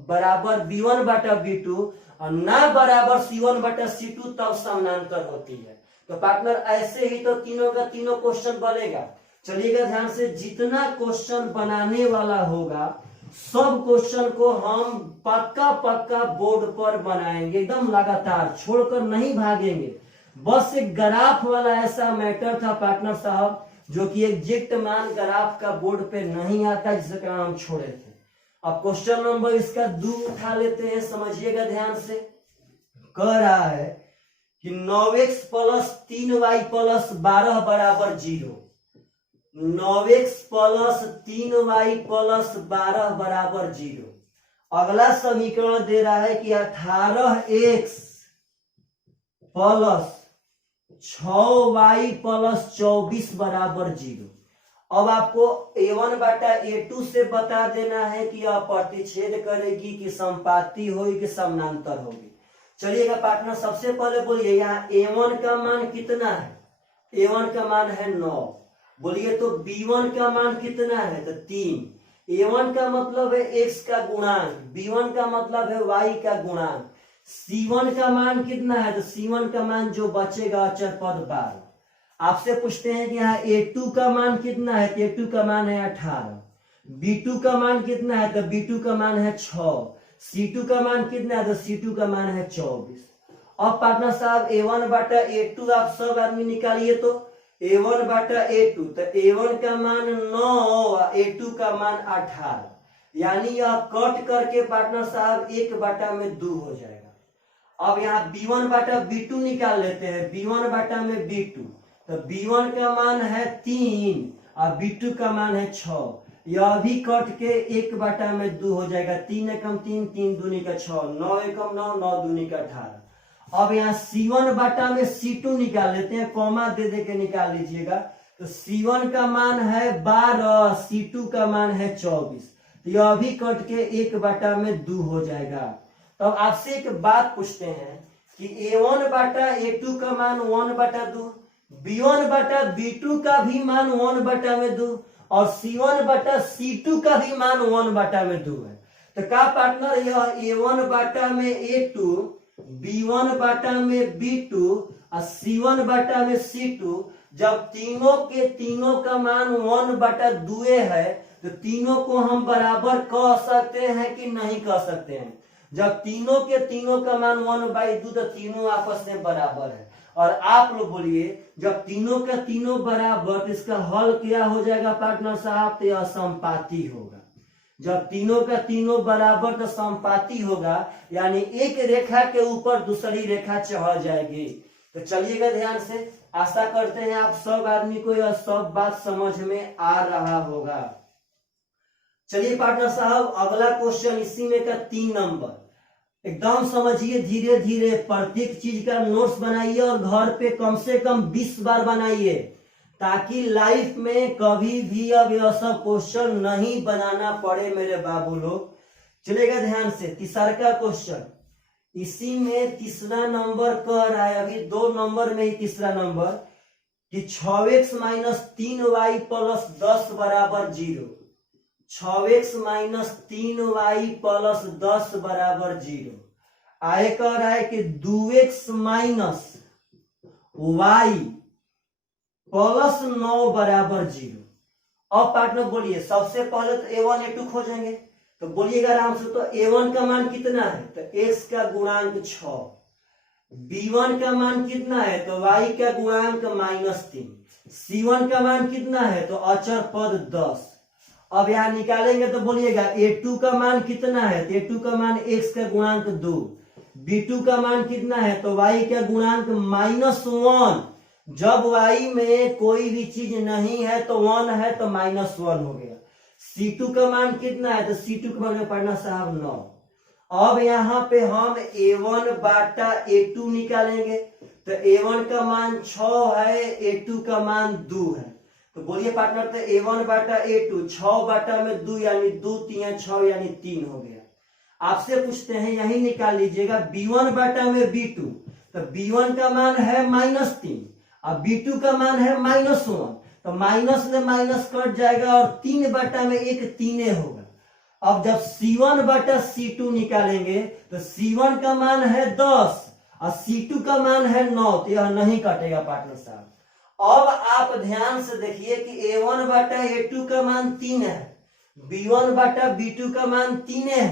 बराबर B1 बाटा B2 और ना बराबर C1 बाटा C2 तब समानांतर होती है। तो पार्टनर ऐसे ही तो तीनों का तीनों क्वेश्चन बनेगा। चलिएगा ध्यान से, जितना क्वेश्चन बनाने वाला होगा सब क्वेश्चन को हम पक्का पक्का बोर्ड पर बनाएंगे, एकदम लगातार, छोड़कर नहीं भागेंगे। बस एक ग्राफ वाला ऐसा मैटर था पार्टनर साहब जो कि एग्जैक्ट मान ग्राफ का बोर्ड पे नहीं आता, जिसके कारण हम छोड़े थे। अब क्वेश्चन नंबर इसका 2 उठा लेते हैं, समझिएगा ध्यान से। कह रहा है कि 9x प्लस 3y प्लस 12 बराबर 0, 9x प्लस 3y प्लस 12 बराबर 0। अगला समीकरण दे रहा है कि 18x प्लस 6y प्लस 24 बराबर 0। अब आपको A1 बाटा A2 से बता देना है कि यह प्रतिच्छेद करेगी कि संपाती होगी कि समानांतर होगी। चलिएगा पार्टनर, सबसे पहले बोलिए यहाँ A1 का मान कितना है, A1 का मान है 9, बोलिए तो B1 का मान कितना है, तो 3। A1 का मतलब है x का गुणांक, B1 का मतलब है y का गुणांक। C1 का मान कितना है, तो C1 का मान जो बचेगा अचर पद 12। आपसे पूछते हैं कि यहाँ A2 का मान कितना है, तो A2 का मान है 18। B2 का मान कितना है, तो B2 का मान है 6। C2 का मान कितना है, तो C2 का मान है 24। अब पार्टनर साहब A1 बाटा A2 आप सब आदमी निकालिए, तो A1 बाटा A2, तो A1 का मान 9 और A2 का मान 18, यानी यह कट करके पार्टनर साहब 1 बाटा में 2 हो जाएगा। अब यहाँ B1 बाटा B2 निकाल लेते हैं, B1 बाटा में B2, तो B1 का मान है 3 और B2 का मान है 6, यह भी कट के 1 बाटा में 2 हो जाएगा। 3 एकम 3, 3 दूनी का 6, 9 एकम 9, 9 दूनी का 18। अब यहाँ C1 बाटा में C2 निकाल लेते हैं, कॉमा दे दे के निकाल लीजिएगा। तो C1 का मान है 12, C2 का मान है 24, तो यह भी कट के 1 बाटा में 2 हो जाएगा। तो अब आपसे एक बात पूछते हैं कि A1 बाटा A2 का मान 1 बाटा 2, B1 बाटा B2 का भी मान 1 बाटा में 2 और C1 बाटा C2 का भी मान 1 बाटा में 2 है। तो क्या पार्टनर यह A1 बाटा में A2, B1 बाटा में B2 और C1 बाटा में C2 जब तीनों के तीनों का मान 1 बाटा 2 है, तो तीनों को हम बराबर कह सकते हैं कि नहीं कह सकते हैं। जब तीनों के तीनों का मान 1/2, तो तीनों आपस में बराबर है। और आप लोग बोलिए जब तीनों का तीनों बराबर, तो इसका हल क्या हो जाएगा पार्टनर साहब, तो यह समपाती होगा। जब तीनों का तीनों बराबर तो समपाती होगा, यानी एक रेखा के ऊपर दूसरी रेखा चढ़ जाएगी। तो चलिएगा ध्यान से, आशा करते हैं आप सब आदमी को यह सब बात समझ में आ रहा होगा। चलिए पार्टनर साहब अगला क्वेश्चन इसी में का 3 नंबर, एकदम समझिए धीरे धीरे, प्रत्येक चीज का नोट्स बनाइए और घर पे कम से कम 20 बार बनाइए, ताकि लाइफ में कभी भी अब यह सब क्वेश्चन नहीं बनाना पड़े मेरे बाबू लोग। चलेगा ध्यान से, तीसरा का क्वेश्चन, इसी में तीसरा नंबर कह रहा है, अभी 2 नंबर में ही तीसरा नंबर, कि 6x माइनस 3y प्लस 10 बराबर 0। 6x माइनस 3y प्लस 10 बराबर 0। आए कह रहा है कि 2x माइनस y प्लस 9 बराबर 0। अब पार्टनर बोलिए, सबसे पहले तो a1 a2 खोजेंगे, तो बोलिएगा आराम से, तो a1 का मान कितना है, तो x का गुणांक 6, b1 का मान कितना है, तो y का गुणांक -3, c1 का मान कितना है, तो अचर पद 10। अब यहां निकालेंगे तो बोलिएगा a2 का मान कितना है, तो a2 का मान x का गुणांक 2, b2 का मान कितना है, तो y का गुणांक -1। जब y में कोई भी चीज नहीं है तो 1 है तो -1 हो गया। c2 का मान कितना है, तो c2 का मान पढ़ना साहब 9। अब यहाँ पे हम a1 बाटा a2 निकालेंगे, तो a1 का मान 6 है, a2 का मान 2 है, तो बोलिए पार्टनर, तो a1 बाटा a2, 6 बाटा में 2 यानी 2 3 6 यानी 3 हो गया। आपसे पूछते हैं, यही निकाल लीजिएगा, b1 बाटा में b2, तो b1 का मान है -3, अब b2 का मान है -1, तो माइनस में माइनस कट जाएगा और 3 बाटा में 1 3 होगा। अब जब c1 बाटा c2 निकालेंगे तो c1 का मान है 10 और c2 का मान है 9, तो यह नहीं कटेगा पार्टनर साहब। अब आप ध्यान से देखिए कि a1 बाटा a2 का मान 3 है, b1 बाटा b2 का मान 3 है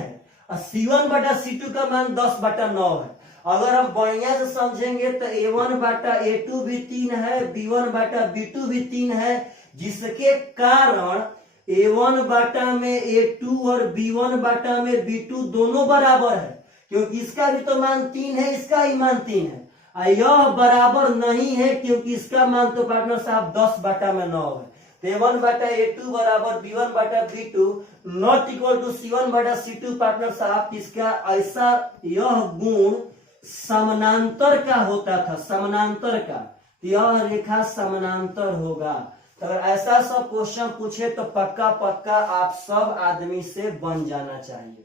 और c1 बाटा c2 का मान 10 बाटा 9 है। अगर हम बढ़िया से समझेंगे तो a1 बाटा a2 भी 3 है, b1 बाटा b2 भी 3 है, जिसके कारण a1 बाटा में a2 और b1 बाटा में b2 दोनों बराबर है, क्योंकि इसका भी तो मान 3 है, इसका ही मान 3 है। यह बराबर नहीं है क्योंकि इसका मान तो पार्टनर साहब 10 बाटा में 9 है। तो a1 बाटा a2 बराबर b1 बाटा b2 not equal to c1 बाटा c2 पार्टनर साहब। इसका ऐसा यह गुण समानांतर का होता था, समानांतर का, तो यह रेखा समानांतर होगा। तो अगर ऐसा सब क्वेश्चन पूछे तो पक्का पक्का आप सब आदमी से बन जाना चाहिए।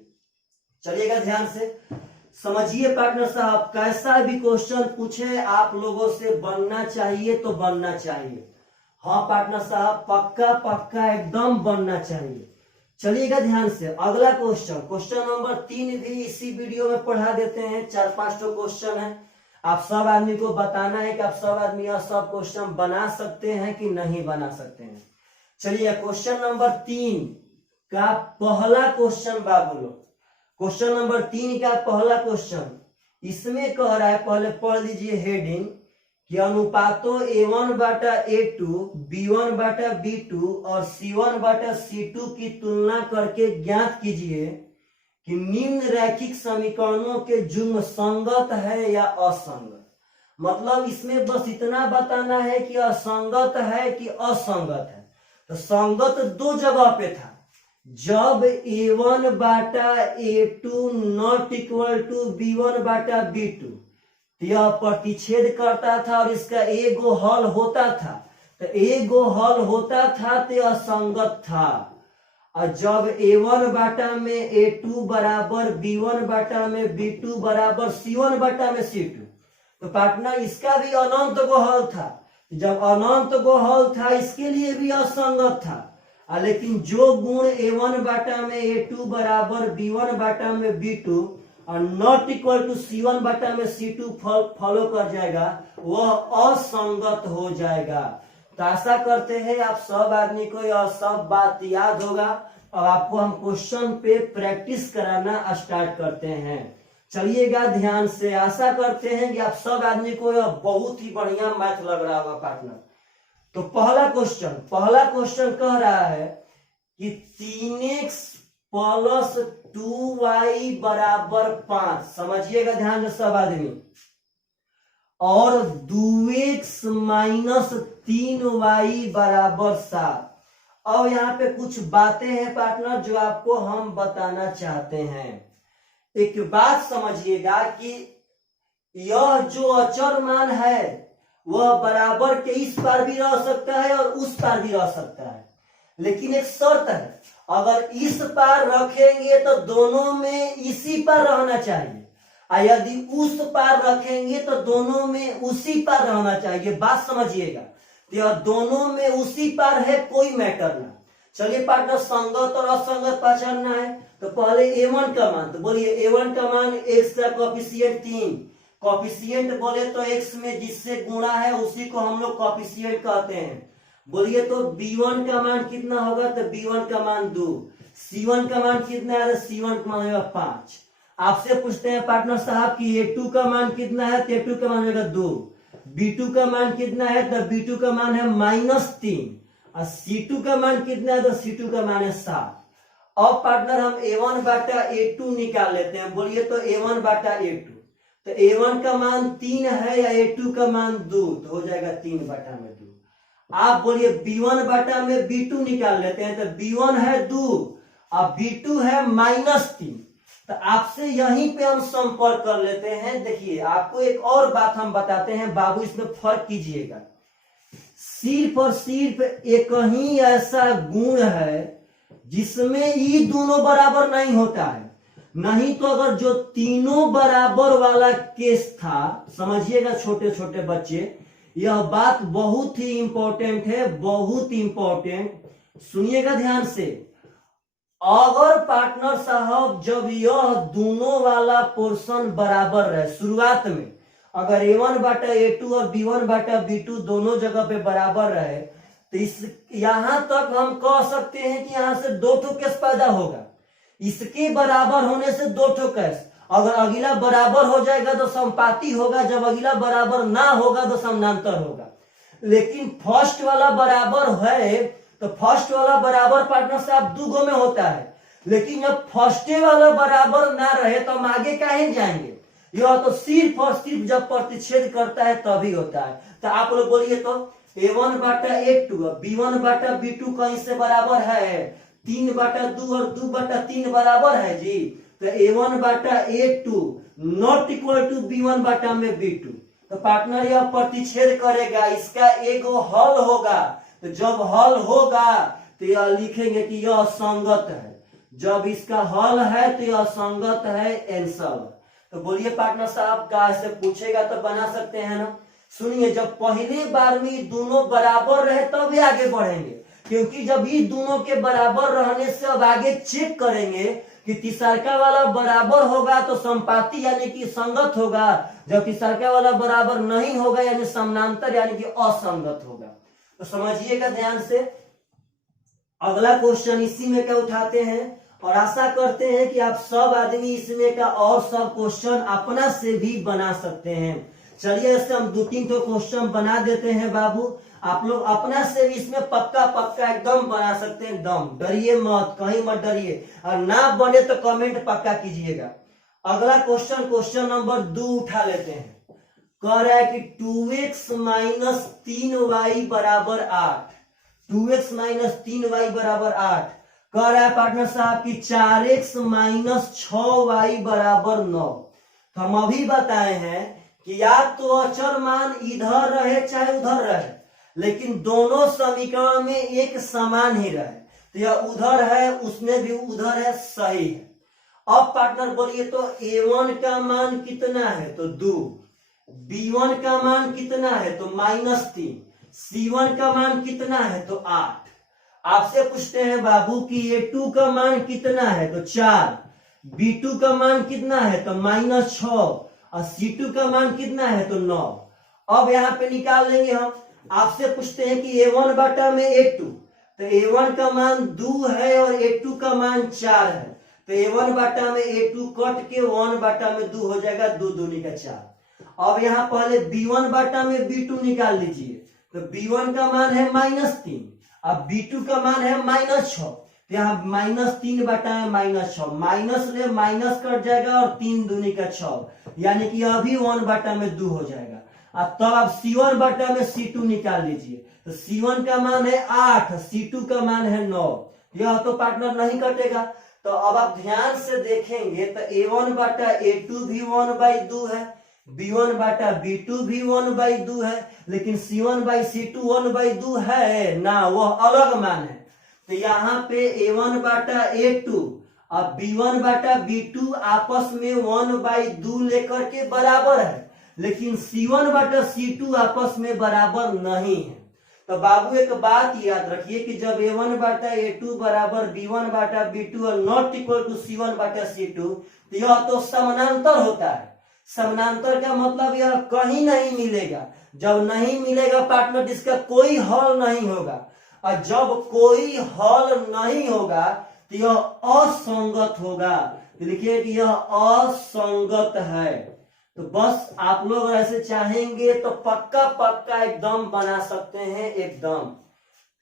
चलिएगा ध्यान से समझिए पार्टनर साहब, कैसा भी क्वेश्चन पूछे आप लोगों से बनना चाहिए तो बनना चाहिए। हाँ पार्टनर साहब, पक्का पक्का एकदम बनना चाहिए। चलिएगा ध्यान से, अगला क्वेश्चन, क्वेश्चन नंबर 3 भी इसी वीडियो में पढ़ा देते हैं। 4-5 तो क्वेश्चन है, आप सब आदमी को बताना है कि आप सब आदमी यह सब क्वेश्चन बना सकते हैं कि नहीं बना सकते हैं। चलिए क्वेश्चन नंबर 3 का पहला क्वेश्चन बाबू लोग, क्वेश्चन नंबर 3 का पहला क्वेश्चन, इसमें कह रहा है, पहले पढ़ लीजिए हेडिंग, कि अनुपातों a1 बाटा a2, b1 बाटा b2 और c1 बाटा c2 की तुलना करके ज्ञात कीजिए कि निम्न रैखिक समीकरणों के जुग्म संगत है या असंगत। मतलब इसमें बस इतना बताना है कि असंगत है कि असंगत है। तो संगत 2 जगह पे था, जब a1 बाटा a2 not equal to b1 बाटा b2, यह प्रतिच्छेद करता था और इसका एगो हल होता था, तो एगो हल होता था तो यह संगत था। और जब a1 बाटा में a2 बराबर b1 बाटा में b2 बराबर c1 बाटा में c2, तो पार्टनर इसका भी अनंत को हल था। जब अनंत को हल था इसके लिए भी असंगत था। लेकिन जो गुण a1 बाटा में a2 बराबर b1 बाटा में b2 और नॉट इक्वल टू c1 बाटा में c2 फॉलो कर जाएगा, वह असंगत हो जाएगा। तो आशा करते हैं आप सब आदमी को यह सब बात याद होगा। और आपको हम क्वेश्चन पे प्रैक्टिस कराना स्टार्ट करते हैं। चलिएगा ध्यान से, आशा करते हैं कि आप सब आदमी को यह बहुत ही बढ़िया मैथ लग रहा होगा पार्टनर। तो पहला क्वेश्चन कह रहा है कि 3x प्लस 2y बराबर 5, समझिएगा ध्यान से सब आदमी, और 2x माइनस 3y बराबर 7। अब यहाँ पे कुछ बातें हैं पार्टनर जो आपको हम बताना चाहते हैं। एक बात समझिएगा कि यह जो अचर मान है वह बराबर के इस पार भी रह सकता है और उस पार भी रह सकता है, लेकिन एक शर्त है, अगर इस पार रखेंगे तो दोनों में इसी पार रहना चाहिए, और यदि उस पार रखेंगे तो दोनों में उसी पार रहना चाहिए। बात समझिएगा, तो दोनों में उसी पार है, कोई मैटर ना। चलिए पार्टनर, संगत और असंगत पहचानना है, तो पहले a1 का मान, तो बोलिए a1 का मान x का कॉफिशिएंट 3, कॉफिशिएंट बोले तो x में जिससे गुणा है उसी को हम लोग कॉफिशिएंट कहते हैं। बोलिए तो b1 का मान कितना होगा, तो b1 का मान 2, c1 का मान कितना है, तो c1 का मान होगा 5। आपसे पूछते हैं पार्टनर साहब कि a2 का मान कितना है, तो a2 का मान होगा 2, b2 का मान कितना है, तो b2 का मान है -3, और c2 का मान कितना है, तो c2 का मान है 7। अब पार्टनर हम a1 बाटा a2 निकाल लेते हैं। बोलिए तो a1 बाटा a2, तो a1 का मान 3 है या a2 का मान 2, तो हो जाएगा 3 बाटा में 2। आप बोलिए b1 बाटा में b2 निकाल लेते हैं, तो b1 है 2 और b2 है -3। तो आपसे यहीं पे हम संपर्क कर लेते हैं। देखिए आपको एक और बात हम बताते हैं बाबू, इसमें फर्क कीजिएगा। सिर्फ और सिर्फ एक ही ऐसा गुण है जिसमें ये दोनों बराबर नहीं होता है, नहीं तो अगर जो तीनों बराबर वाला केस था, समझिएगा छोटे छोटे बच्चे, यह बात बहुत ही इंपॉर्टेंट है, बहुत इंपॉर्टेंट, सुनिएगा ध्यान से। अगर पार्टनर साहब जब यह दोनों वाला पोर्शन बराबर रहे शुरुआत में, अगर a1 बाटा a2 और b1 बाटा b2 दोनों जगह पे बराबर रहे, तो इस यहां तक हम कह सकते हैं कि यहां से 2 ठो केस पैदा होगा। इसके बराबर होने से 2 ठो केस, अगर अगला बराबर हो जाएगा तो समपाती होगा, जब अगला बराबर ना होगा तो समानांतर होगा। लेकिन फर्स्ट वाला बराबर है तो फर्स्ट वाला बराबर पार्टनर साहब 2 गो में होता है, लेकिन जब फर्स्ट वाला बराबर ना रहे तो हम आगे काहे जाएंगे। यह तो सिर्फ और सिर्फ जब प्रतिच्छेद करता है तभी होता है। तो आप लोग बोलिए तो a1 बाटा a2 b1 बाटा b2 कहीं से बराबर है, 3 बाटा 2 और 2 बाटा 3 बराबर है जी। तो a1 बाटा a2 not equal to b1 बाटा में b2। तो पार्टनर यह प्रतिच्छेद करेगा, इसका एक हल होगा। तो जब हल होगा तो यह लिखेंगे कि यह संगत है, जब इसका हल है तो यह संगत है, आंसर। तो बोलिए पार्टनर साहब का ऐसे पूछेगा तो बना सकते हैं ना। सुनिए, जब पहली बार में दोनों बराबर रहे तब भी आगे बढ़ेंगे, क्योंकि जब ये दोनों के बराबर रहने से अब आगे चेक करेंगे कि तीसरका वाला बराबर होगा तो संपाती यानी कि संगत होगा, जब तीसरका वाला बराबर नहीं होगा यानी समानांतर यानी कि असंगत होगा। तो समझिएगा ध्यान से। अगला क्वेश्चन इसी में का उठाते हैं और आशा करते हैं कि आप सब आदमी इसमें का और सब क्वेश्चन अपना से भी बना सकते हैं। चलिए ऐसे हम 2-3 तो क्वेश्चन बना देते हैं बाबू, आप लोग अपना से भी इसमें पक्का पक्का एकदम बना सकते हैं, एकदम डरिए मत, कहीं मत डरिए, और ना बने तो कमेंट पक्का कीजिएगा। अगला क्वेश्चन, क्वेश्चन नंबर 2 उठा लेते हैं। कह रहा है कि 2x माइनस 3y बराबर 8, 2x माइनस 3y बराबर 8। कह रहा है पार्टनर साहब कि 4x माइनस 6y बराबर 9। तो हम अभी बताए हैं कि या तो अचर मान इधर रहे चाहे उधर रहे, लेकिन दोनों समीकरण में एक समान ही रहे, तो यह उधर है उसमें भी उधर है, सही है। अब पार्टनर बोलिए तो a1 का मान कितना है, तो 2, b1 का मान कितना है, तो -3, c1 का मान कितना है, तो 8। आपसे पूछते हैं बाबू कि a2 का मान कितना है, तो 4, b2 का मान कितना है, तो -6, और c2 का मान कितना है, तो 9। अब यहाँ पे निकाल लेंगे हम। आपसे पूछते हैं कि a1 बाटा में a2, तो a1 का मान 2 है और a2 का मान 4 है, तो a1 बाटा में a2 कट के 1 बाटा में 2 हो जाएगा, 2 दूनी का 4। अब यहाँ पहले b1 बाटा में b2 निकाल लीजिए, तो b1 का मान है -3, अब b2 का मान है -6, तो यहाँ -3 बाटा में -6, माइनस ले माइनस कट जाएगा और 3 दूनी का 6, यानी कि अभी 1 बाटा में 2 हो जाएगा। अब तब आप c1 बाटा में c2 निकाल लीजिए, तो c1 का मान है 8, c2 का मान है 9, यह तो पार्टनर नहीं कटेगा। तो अब आप ध्यान से देखेंगे तो a1 बाटा a2 भी 1/2 है, B1/B2 भी 1/2 है, लेकिन C1/C2 1/2 है ना, वह अलग मान है। तो यहाँ पे A1/A2 और B1/B2 आपस में 1/2 लेकर के बराबर है, लेकिन C1/C2 आपस में बराबर नहीं है। तो बाबू एक बात याद रखिए कि जब A1/A2 बराबर B1/B2 और नॉट इक्वल टू C1/C2, तो यह तो समानांतर होता है। समानांतर का मतलब यह कहीं नहीं मिलेगा। जब नहीं मिलेगा पार्टनर, इसका कोई हल नहीं होगा, और जब कोई हल नहीं होगा तो यह असंगत होगा। तो लिखिए कि यह असंगत है। तो बस आप लोग ऐसे चाहेंगे तो पक्का पक्का एकदम बना सकते हैं एकदम।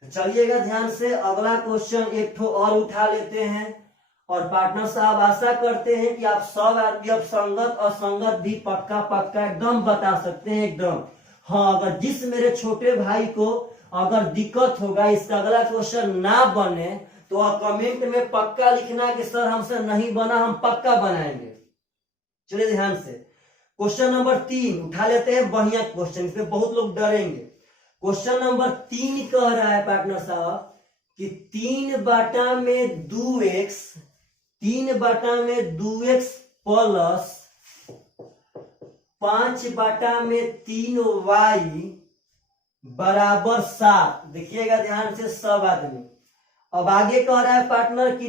चलिएगा ध्यान से, अगला क्वेश्चन एक ठो और उठा लेते हैं। और पार्टनर साहब आशा करते हैं कि आप सब आदमी अब संगत असंगत भी पक्का पक्का एकदम बता सकते हैं एकदम। हाँ, अगर जिस मेरे छोटे भाई को अगर दिक्कत होगा, इसका अगला क्वेश्चन ना बने, तो आप कमेंट में पक्का लिखना कि सर हमसे नहीं बना, हम पक्का बनाएंगे। चलिए ध्यान से, क्वेश्चन नंबर 3 उठा लेते हैं। बढ़िया क्वेश्चन, इसमें बहुत लोग डरेंगे। क्वेश्चन नंबर 3 कह रहा है पार्टनर साहब कि 3/2x प्लस 5/3y बराबर 7। देखिएगा ध्यान से सब आदमी। अब आगे कह रहा है पार्टनर कि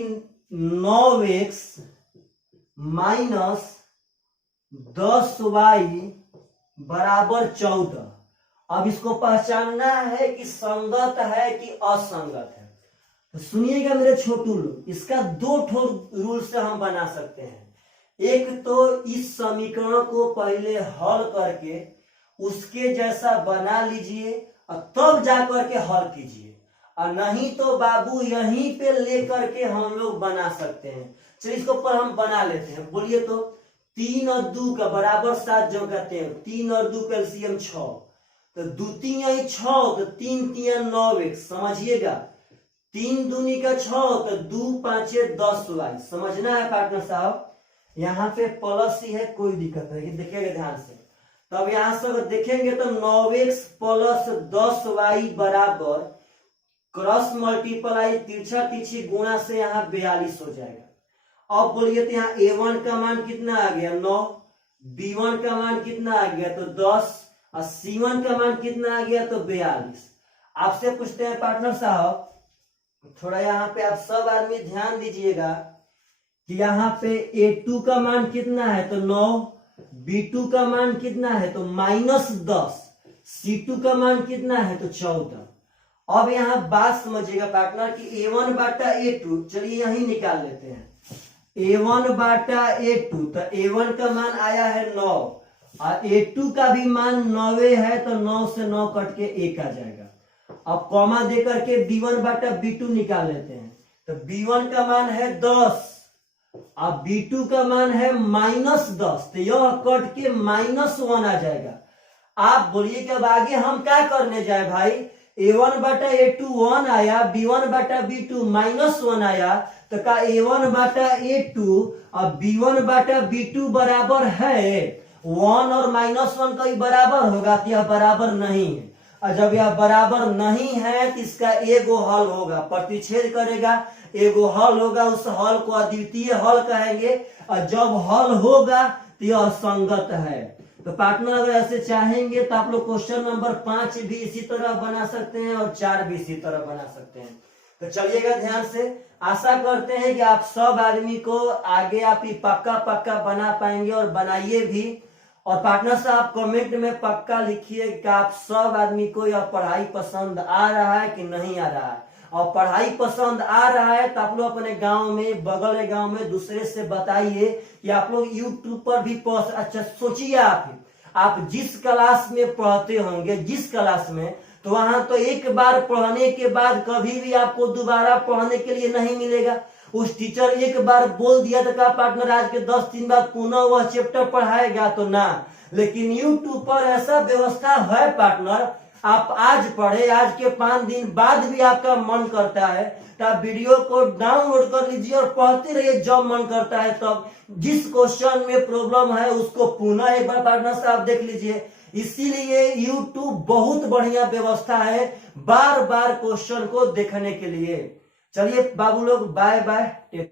9x माइनस 10y बराबर 14। अब इसको पहचानना है कि संगत है कि असंगत है। तो सुनिएगा मेरे छोटू लोग, इसका 2 ठो रूल से हम बना सकते हैं। एक तो इस समीकरण को पहले हल करके उसके जैसा बना लीजिए और तब जाकर के हल कीजिए, और नहीं तो बाबू यहीं पे लेकर के हम लोग बना सकते हैं। चलिए इसको पर हम बना लेते हैं। बोलिए तो 3 और 2 का बराबर 7 जो कहते हैं, 3 और 2 का एलसीएम 6, तो 2 3 6, तो 3 3 9x। समझिएगा, 3 दूनी का 6, तो 2 5 10y। समझना है पार्टनर साहब, यहाँ पे प्लस ही है, कोई दिक्कत नहीं। देखिएगा ध्यान से, तब यहां से अगर देखेंगे तो 9x प्लस 10y बराबर क्रॉस मल्टीप्लाई तिरछा तिरछी गुणा से यहाँ 42 हो जाएगा। अब बोलिए तो यहाँ A1 का मान कितना आ गया 9, B1 का मान कितना आ गया तो 10, और C1 का मान कितना आ गया तो 42। आपसे पूछते हैं पार्टनर साहब, थोड़ा यहाँ पे आप सब आदमी ध्यान दीजिएगा कि यहाँ पे A2 का मान कितना है तो 9, B2 का मान कितना है तो -10, C2 का मान कितना है तो 14। अब यहाँ बात समझिएगा पार्टनर कि A1/A2, चलिए यही निकाल लेते हैं। A1/A2, तो A1 का मान आया है 9, और A2 का भी मान 9 है, तो 9 से 9 कट के 1 आ जाएगा। अब कॉमा दे करके B1/B2 निकाल लेते हैं, तो B1 का मान है 10, अब B2 का मान है -10, तो यह कट के -1 आ जाएगा। आप बोलिए कि अब आगे हम क्या करने जाए भाई, A1/A2 1 आया, B1/B2 -1 आया, तो का A1/A2 और B1/B2 बराबर है 1 और -1 का ही बराबर होगा, तो यह बराबर नहीं है। और जब यह बराबर नहीं है तो इसका एगो हल होगा, प्रतिच्छेद करेगा, एगो हल होगा, उस हल को अद्वितीय हल कहेंगे, और जब हल होगा तो यह संगत है। तो पार्टनर अगर ऐसे चाहेंगे तो आप लोग क्वेश्चन नंबर 5 भी इसी तरह बना सकते हैं और 4 भी इसी तरह बना सकते हैं। तो चलिएगा ध्यान से, आशा करते हैं कि आप सब आदमी को आगे आप ही पक्का पक्का बना पाएंगे और बनाइए भी। और पार्टनर साहब कमेंट में पक्का लिखिए कि आप सब आदमी को यह पढ़ाई पसंद आ रहा है कि नहीं आ रहा है, और पढ़ाई पसंद आ रहा है तो आप लोग अपने गांव में, बगल के गांव में दूसरे से बताइए कि आप लोग यूट्यूब पर भी अच्छा सोचिए, आप जिस क्लास में पढ़ते होंगे, जिस क्लास में, तो वहां तो एक बार पढ़ने के बाद कभी भी आपको दोबारा पढ़ने के लिए नहीं मिलेगा। उस टीचर एक बार बोल दिया तो क्या पार्टनर आज के 10 दिन बाद पुनः वह चैप्टर पढ़ाएगा तो ना। लेकिन यूट्यूब पर ऐसा व्यवस्था है पार्टनर, आप आज पढ़े, आज के 5 दिन बाद भी आपका मन करता है तो आप वीडियो को डाउनलोड कर लीजिए और पढ़ते रहिए जब मन करता है तब। जिस क्वेश्चन में प्रॉब्लम है उसको पुनः एक बार पढ़ना से आप देख लीजिए। इसीलिए YouTube बहुत बढ़िया व्यवस्था है बार बार क्वेश्चन को देखने के लिए। चलिए बाबू लोग, बाय बाय।